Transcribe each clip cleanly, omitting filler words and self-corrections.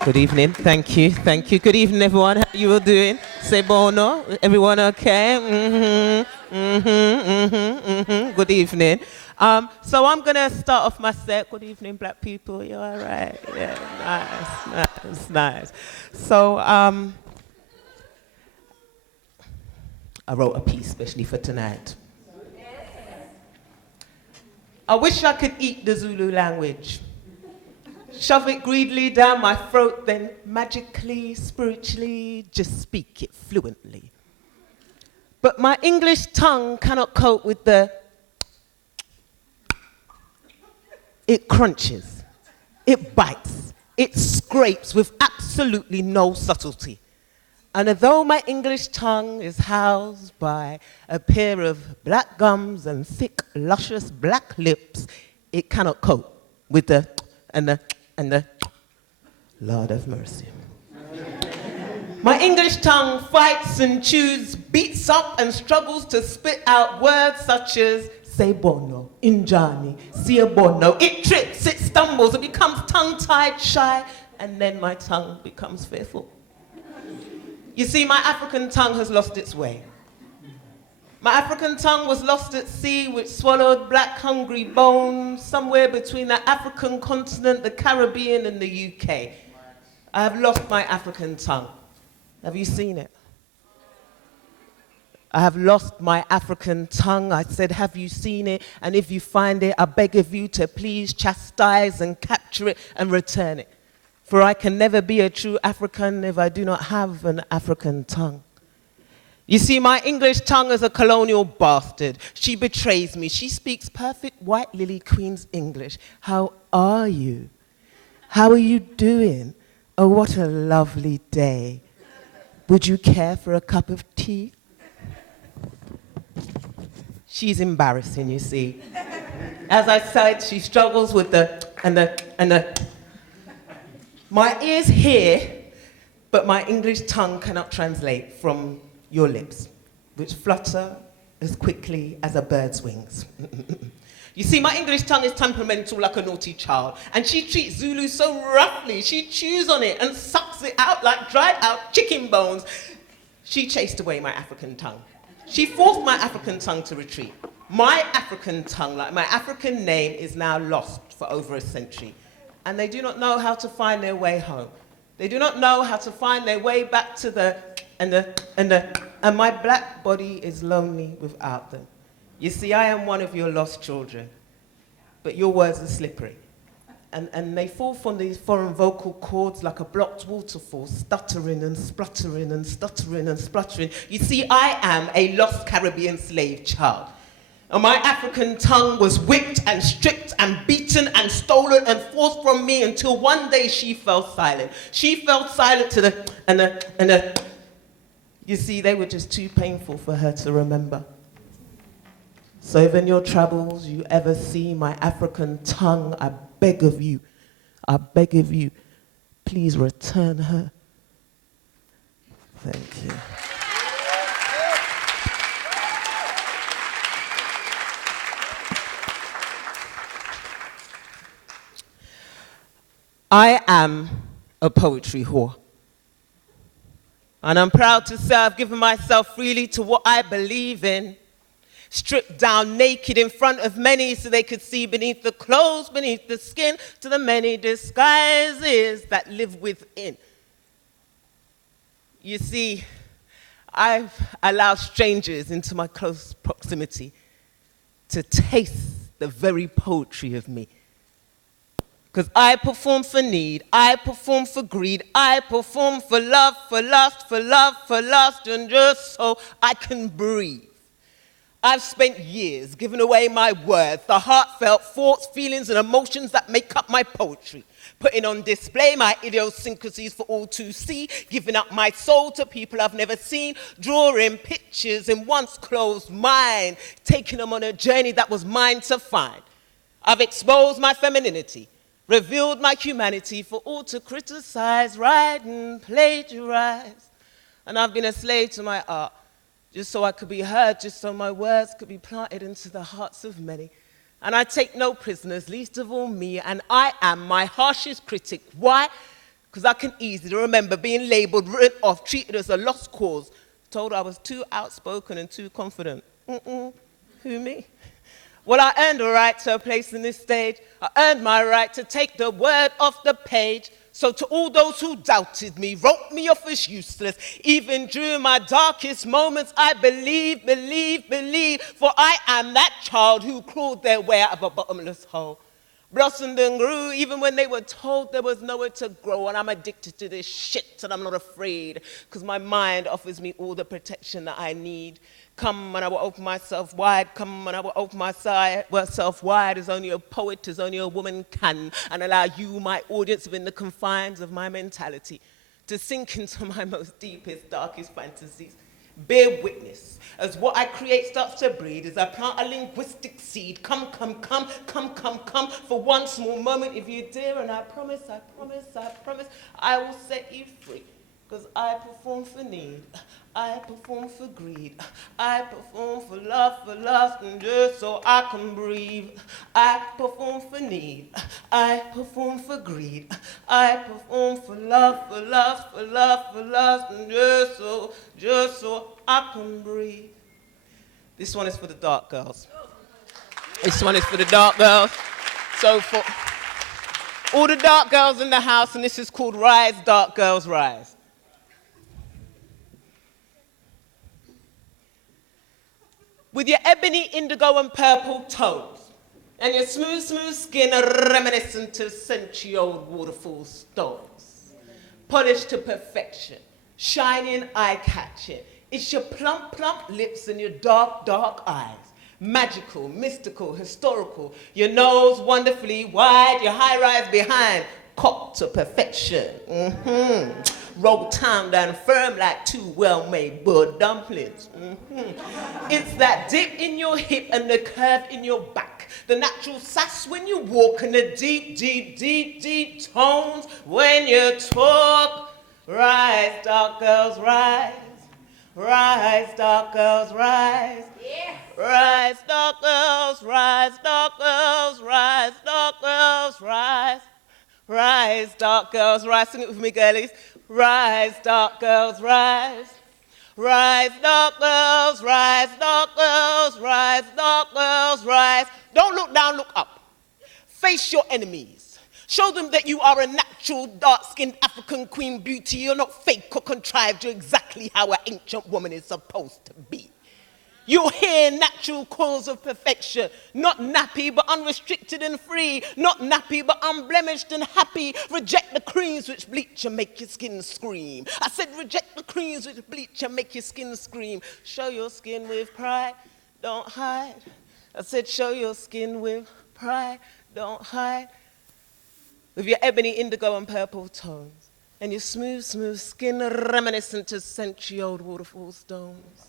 Good evening. Thank you. Thank you. Good evening, everyone. How you all doing? Say bono. Everyone okay? Good evening. So I'm going to start off my set. Good evening, black people. You all right? Yeah, nice. So I wrote a piece especially for tonight. I wish I could eat the Zulu language. Shove it greedily down my throat, then magically, spiritually, just speak it fluently. But my English tongue cannot cope with the... It crunches, it bites, it scrapes with absolutely no subtlety. And although my English tongue is housed by a pair of black gums and thick, luscious black lips, it cannot cope with the and the Lord of mercy. My English tongue fights and chews, beats up and struggles to spit out words such as say bono, injani, sia bono. It trips, it stumbles, it becomes tongue-tied, shy, and then my tongue becomes fearful. You see, my African tongue has lost its way. My African tongue was lost at sea, which swallowed black hungry bones somewhere between the African continent, the Caribbean, and the UK. I have lost my African tongue. Have you seen it? I have lost my African tongue. I said, have you seen it? And if you find it, I beg of you to please chastise and capture it and return it. For I can never be a true African if I do not have an African tongue. You see, my English tongue is a colonial bastard. She betrays me. She speaks perfect white lily queen's English. How are you? How are you doing? Oh, what a lovely day. Would you care for a cup of tea? She's embarrassing, you see. As I said, she struggles with the. My ears hear, but my English tongue cannot translate from your lips, which flutter as quickly as a bird's wings. You see, my English tongue is temperamental like a naughty child, and she treats Zulu so roughly. She chews on it and sucks it out like dried out chicken bones. She chased away my African tongue. She forced my African tongue to retreat. My African tongue, like my African name, is now lost for over a century, and they do not know how to find their way home. They do not know how to find their way back to and my black body is lonely without them. You see, I am one of your lost children, but your words are slippery. And they fall from these foreign vocal cords like a blocked waterfall, stuttering and spluttering and stuttering and spluttering. You see, I am a lost Caribbean slave child. And my African tongue was whipped and stripped and beaten and stolen and forced from me until one day she fell silent. She fell silent to the. You see, they were just too painful for her to remember. So if in your travels you ever see my African tongue, I beg of you, please return her. Thank you. I am a poetry whore. And I'm proud to say I've given myself freely to what I believe in. Stripped down naked in front of many so they could see beneath the clothes, beneath the skin, to the many disguises that live within. You see, I've allowed strangers into my close proximity to taste the very poetry of me. Because I perform for need, I perform for greed, I perform for love, for lust, for love, for lust, and just so I can breathe. I've spent years giving away my words, the heartfelt thoughts, feelings, and emotions that make up my poetry, putting on display my idiosyncrasies for all to see, giving up my soul to people I've never seen, drawing pictures in once closed mind, taking them on a journey that was mine to find. I've exposed my femininity, revealed my humanity for all to criticize, write, and plagiarize. And I've been a slave to my art, just so I could be heard, just so my words could be planted into the hearts of many. And I take no prisoners, least of all me, and I am my harshest critic. Why? Because I can easily remember being labeled, written off, treated as a lost cause, told I was too outspoken and too confident. Who, me? Well, I earned a right to a place in this stage. I earned my right to take the word off the page. So to all those who doubted me, wrote me off as useless, even during my darkest moments, I believe, for I am that child who crawled their way out of a bottomless hole. Blossomed and grew, even when they were told there was nowhere to grow, and I'm addicted to this shit, and I'm not afraid, because my mind offers me all the protection that I need. Come and I will open myself wide, come and I will open myself wide as only a poet, as only a woman can, and allow you, my audience, within the confines of my mentality, to sink into my most deepest, darkest fantasies. Bear witness as what I create starts to breed as I plant a linguistic seed. Come, for one small moment if you dare, and I promise, I will set you free. Because I perform for need, I perform for greed, I perform for lust, and just so I can breathe. I perform for need, I perform for greed, I perform for lust, and just so I can breathe. This one is for the dark girls. This one is for the dark girls. So for all the dark girls in the house, and this is called Rise, Dark Girls, Rise. With your ebony, indigo, and purple tones, and your smooth skin reminiscent of century-old waterfall stones, polished to perfection, shiny and eye-catching. It's your plump lips and your dark eyes, magical, mystical, historical. Your nose wonderfully wide, your high-rise behind, cocked to perfection. Roll time down firm like two well-made bud dumplings. It's that dip in your hip and the curve in your back, the natural sass when you walk, and the deep tones when you talk. Rise, dark girls, rise. Rise, dark girls, rise. Yeah. Rise, dark girls, rise, dark girls, rise, dark girls, rise. Rise, dark girls, rise. Sing it with me, girlies. Rise, dark girls, rise. Rise, dark girls, rise, dark girls, rise, dark girls, rise. Don't look down, look up. Face your enemies. Show them that you are a natural, dark-skinned African queen beauty. You're not fake or contrived. You're exactly how an ancient woman is supposed to be. You'll hear natural cause of perfection, not nappy but unrestricted and free, not nappy but unblemished and happy. Reject the creams which bleach and make your skin scream. I said reject the creams which bleach and make your skin scream. Show your skin with pride, don't hide. I said show your skin with pride, don't hide. With your ebony, indigo and purple tones, and your smooth skin reminiscent of century-old waterfall stones.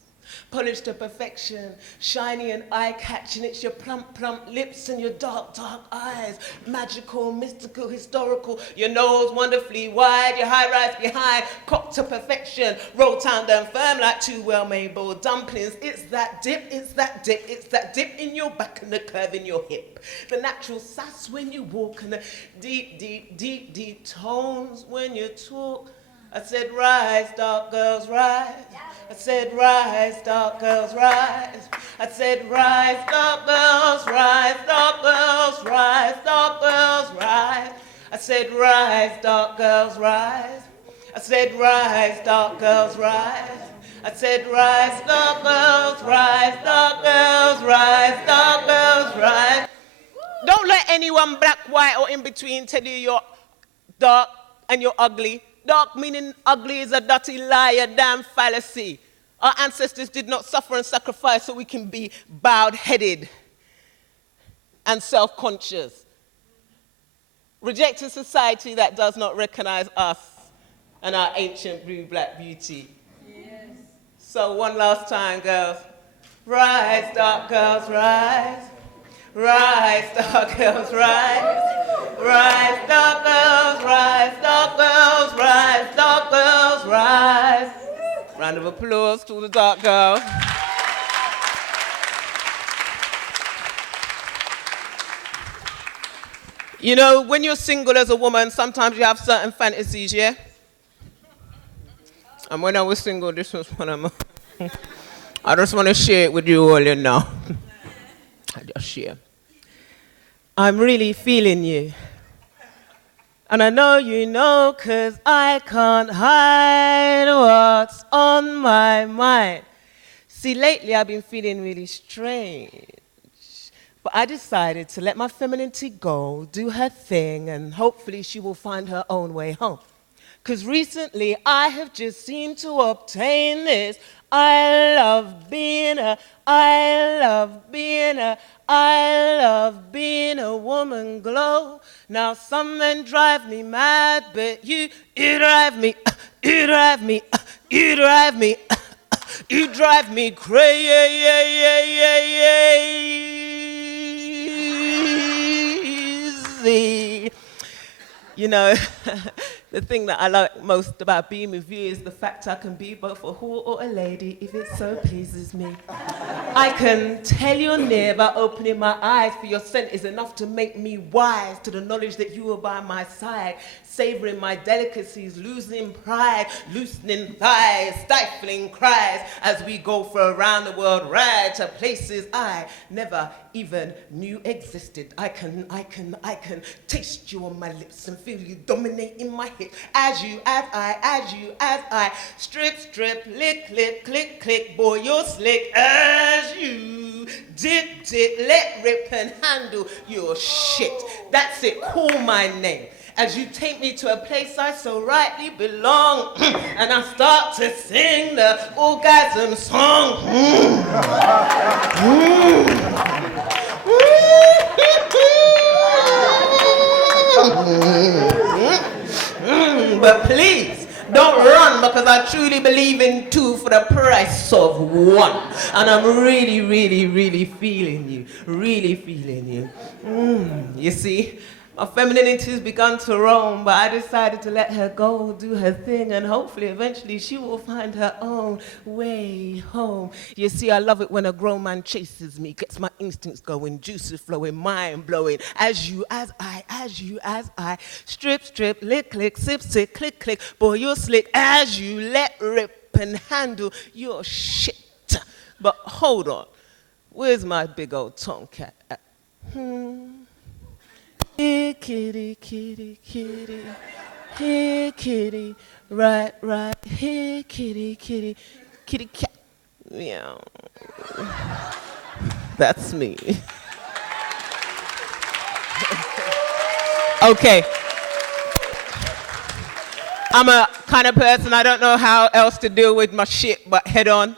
Polished to perfection, shiny and eye-catching. It's your plump lips and your dark eyes. Magical, mystical, historical. Your nose wonderfully wide, your high-rise behind. Cocked to perfection, roll down firm like two well-made boiled dumplings. It's that dip in your back and the curve in your hip. The natural sass when you walk and the deep tones when you talk. I said, rise, dark girls, rise. I said, rise, dark girls, rise. I said, rise, dark girls, rise, dark girls, rise, dark girls, rise. I said, rise, dark girls, rise. I said, rise, dark girls, rise. I said, rise, dark girls, rise, dark girls, rise, dark girls, rise. Don't let anyone black, white, or in between tell you you're dark and you're ugly. Dark meaning ugly is a dirty lie, a damn fallacy. Our ancestors did not suffer and sacrifice so we can be bowed-headed and self-conscious. Reject a society that does not recognize us and our ancient blue black beauty. Yes. So one last time, girls. Rise, dark girls, rise. Rise, dark girls, rise. Rise, dark girls, rise, dark girls, rise, dark girls, rise. Round of applause to the dark girls. You know, when you're single as a woman, sometimes you have certain fantasies, yeah? And when I was single, this was one of my... I just want to share it with you all, you know. I just share. I'm really feeling you. And I know you know, 'cause I can't hide what's on my mind. See, lately I've been feeling really strange. But I decided to let my femininity go, do her thing, and hopefully she will find her own way home. 'Cause recently I have just seemed to obtain this. I love being a, I love being a, I love being a woman glow. Now some men drive me mad, but you drive me, you drive me, you drive me, you drive me crazy. You know, the thing that I like most about being with you is the fact I can be both a whore or a lady if it so pleases me. I can tell you're near by opening my eyes, for your scent is enough to make me wise to the knowledge that you are by my side, savoring my delicacies, losing pride, loosening thighs, stifling cries as we go for a round the world ride to places I never even knew existed. I can taste you on my lips and feel you dominating my hips as I strip, strip, lick, lick, click, click, boy, you're slick as you dip, let rip and handle your shit. That's it, call my name as you take me to a place I so rightly belong and I start to sing the orgasm song. But please, don't run, because I truly believe in two for the price of one. And I'm really, really, really feeling you. Really feeling you. You see, my femininity has begun to roam, but I decided to let her go, do her thing, and hopefully eventually she will find her own way home. You see, I love it when a grown man chases me, gets my instincts going, juices flowing, mind blowing, as I strip, strip, lick, click, sip, sip, click, click, boy, you're slick, as you let rip and handle your shit. But hold on, where's my big old tomcat at? Here, kitty, kitty, kitty. Here, kitty. Right, right. Here, kitty, kitty. Kitty cat. Meow. That's me. Okay. I'm a kind of person, I don't know how else to deal with my shit, but head on.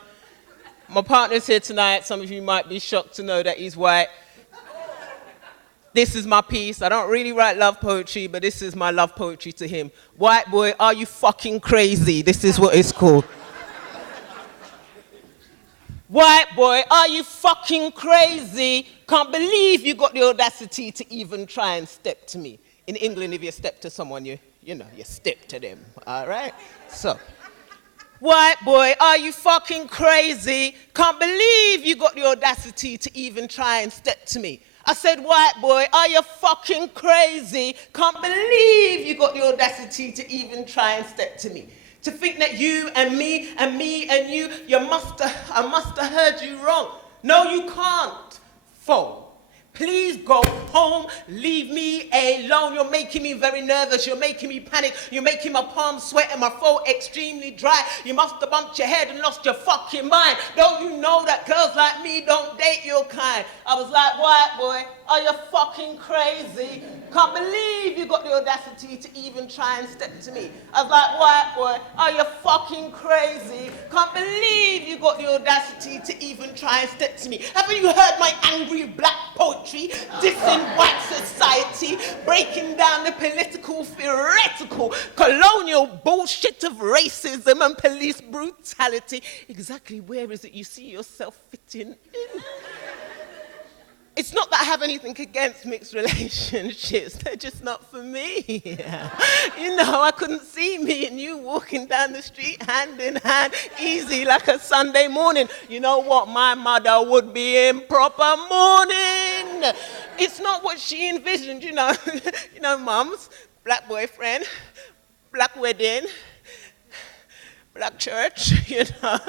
My partner's here tonight. Some of you might be shocked to know that he's white. This is my piece. I don't really write love poetry, but this is my love poetry to him. White boy, are you fucking crazy? This is what it's called. White boy, are you fucking crazy? Can't believe you got the audacity to even try and step to me. In England, if you step to someone, you step to them, all right? So, white boy, are you fucking crazy? Can't believe you got the audacity to even try and step to me. I said, white boy, are you fucking crazy? Can't believe you got the audacity to even try and step to me. To think that you and me and me and you, I must have heard you wrong. No, you can't, phone. Please go home, leave me alone. You're making me very nervous, you're making me panic, you're making my palms sweat and my throat extremely dry. You must have bumped your head and lost your fucking mind. Don't you know that girls like me don't date your kind? I was like, white boy, are you fucking crazy? Can't believe you got the audacity to even try and step to me. I was like, white boy, are you fucking crazy? Can't believe you got the audacity to even try and step to me. Haven't you heard my angry black poetry, dissing white society, breaking down the political, theoretical, colonial bullshit of racism and police brutality? Exactly where is it you see yourself fitting in? It's not that I have anything against mixed relationships, they're just not for me. You know, I couldn't see me and you walking down the street hand in hand, easy like a Sunday morning. You know what, my mother would be in proper mourning. It's not what she envisioned, you know. You know, mums, black boyfriend, black wedding, black church, you know.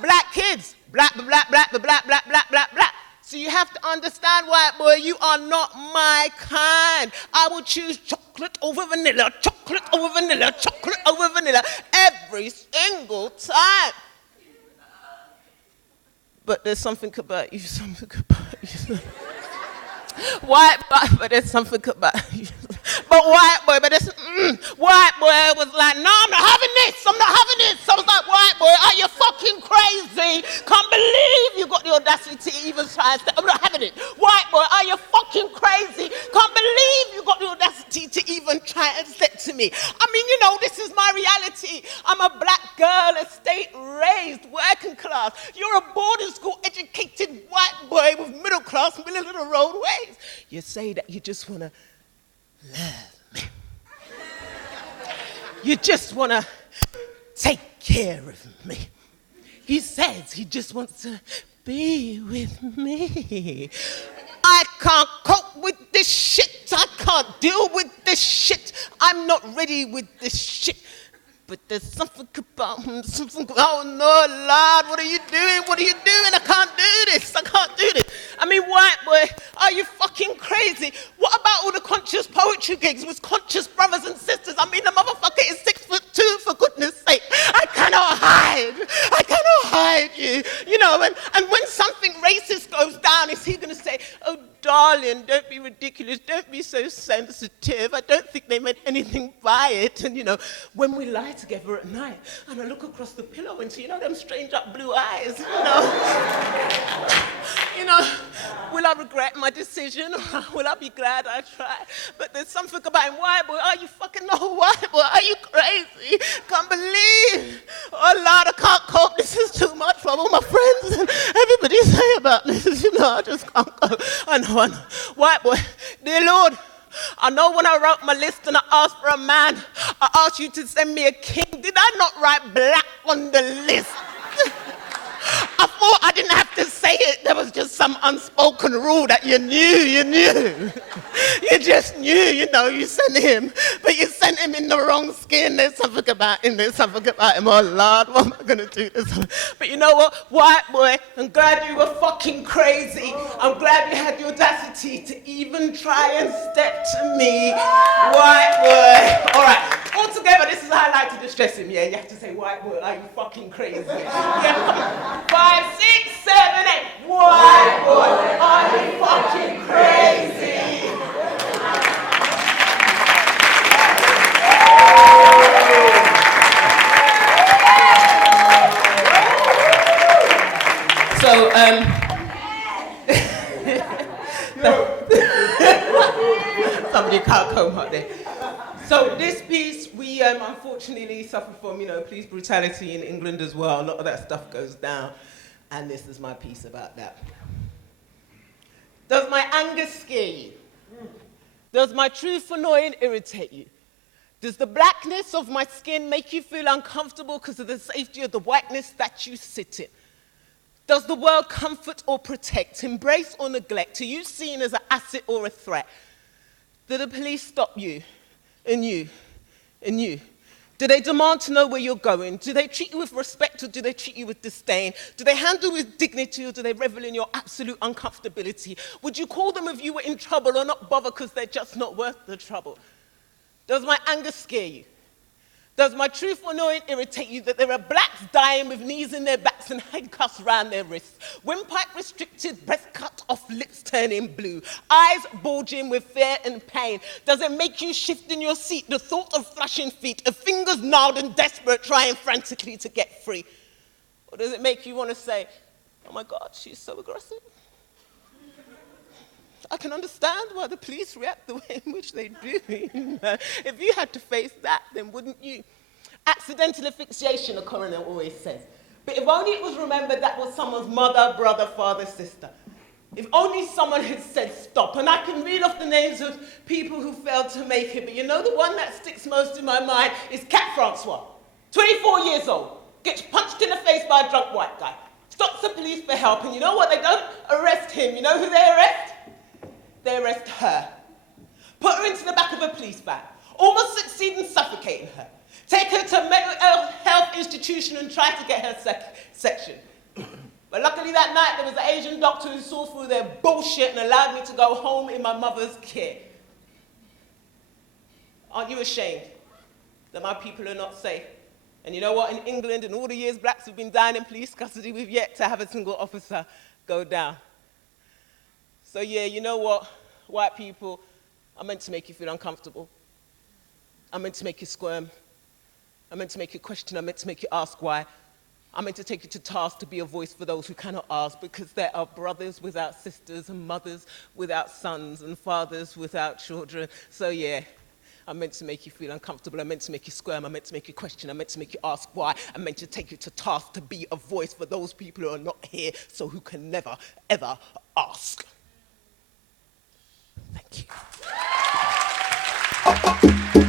Black kids, black, black, black, black, black, black, black, black, black. So you have to understand, white boy, you are not my kind. I will choose chocolate over vanilla, chocolate over vanilla, chocolate over vanilla every single time. But there's something about you, something about you. White boy, but there's something about you. But white boy, but there's, white boy was like, no, I'm not having this, I'm not having this. I was like, white boy, are you fucking crazy? Can't believe you got the audacity to even try and say, I'm not having it. White boy, are you fucking crazy? Can't believe you got the audacity to even try and step to me. I mean, you know, this is my reality. I'm a black girl, estate raised, working class. You're a boarding school educated white boy with middle class, middle of the road ways. You say that you just want to love me. You just want to take care of me. He says he just wants to be with me. I can't cope with this shit. I can't deal with this shit. I'm not ready with this shit. But there's something about him, oh no, Lord, what are you doing? What are you doing? I can't do this. I can't do this. I mean, white boy, are you fucking crazy? What about all the conscious poetry gigs with conscious brothers and sisters? I mean, the motherfucker is 6'2", for goodness sake. I cannot hide you. You know, and when something racist goes down, is he going to say, oh, darling, don't be ridiculous. Don't be so sensitive. I don't think they meant anything by it. And, you know, when we lie together at night, and I look across the pillow and see, you know, them strange up blue eyes, you know, will I regret my decision? Will I be glad I tried? But there's something about him, white boy, are you fucking no white boy? Are you crazy? Can't believe. Oh, Lord, I can't cope. This is too much for all my friends and everybody say about this. You know, I just can't cope. I know. White boy, dear Lord, I know when I wrote my list and I asked for a man, I asked you to send me a king. Did I not write black on the list? I thought I didn't have to say it. There was just some unspoken rule that you knew. You just knew, you know, you sent him. But you sent him in the wrong skin. There's something about him. Oh, Lord, what am I going to do this? But you know what? White boy, I'm glad you were fucking crazy. I'm glad you had the audacity to even try and step to me. White boy. All right. Altogether, this is how I like to distress him, yeah? You have to say, white boy, are you fucking crazy? Yeah, come on. 5, 6, 7, 8. White boy, are you fucking crazy? So, somebody can't come out there. So this piece, we unfortunately suffer from, you know, police brutality in England as well. A lot of that stuff goes down, and this is my piece about that. Does my anger scare you? Does my truth annoy and irritate you? Does the blackness of my skin make you feel uncomfortable because of the safety of the whiteness that you sit in? Does the world comfort or protect, embrace or neglect? Are you seen as an asset or a threat? Do the police stop you? And you? Do they demand to know where you're going? Do they treat you with respect or do they treat you with disdain? Do they handle with dignity or do they revel in your absolute uncomfortability? Would you call them if you were in trouble or not bother because they're just not worth the trouble? Does my anger scare you? Does my truth annoy and irritate you that there are blacks dying with knees in their backs and handcuffs round their wrists? Windpipe restricted, breath cut off, lips turning blue, eyes bulging with fear and pain. Does it make you shift in your seat, the thought of flashing feet, of fingers gnarled and desperate, trying frantically to get free? Or does it make you want to say, oh my God, she's so aggressive? I can understand why the police react the way in which they do. If you had to face that, then wouldn't you? Accidental asphyxiation, a coroner always says. But if only it was remembered that was someone's mother, brother, father, sister. If only someone had said stop. And I can read off the names of people who failed to make it, but you know the one that sticks most in my mind is Cat Francois. 24 years old, gets punched in the face by a drunk white guy. Stops the police for help, and you know what? They don't arrest him. You know who they arrest? they arrest her, put her into the back of a police van, almost succeed in suffocating her, take her to a mental health institution and try to get her section. But luckily that night there was an Asian doctor who saw through their bullshit and allowed me to go home in my mother's care. Aren't you ashamed that my people are not safe? And you know what? In England, in all the years blacks have been dying in police custody, we've yet to have a single officer go down. So yeah, you know what? White people are meant to make you feel uncomfortable. I'm meant to make you squirm. I'm meant to make you question. I'm meant to make you ask why. I'm meant to take you to task to be a voice for those who cannot ask, because there are brothers without sisters and mothers without sons and fathers without children. So yeah, I'm meant to make you feel uncomfortable. I'm meant to make you squirm. I'm meant to make you question. I'm meant to make you ask why. I'm meant to take you to task to be a voice for those people who are not here, so who can never, ever ask. Thank you.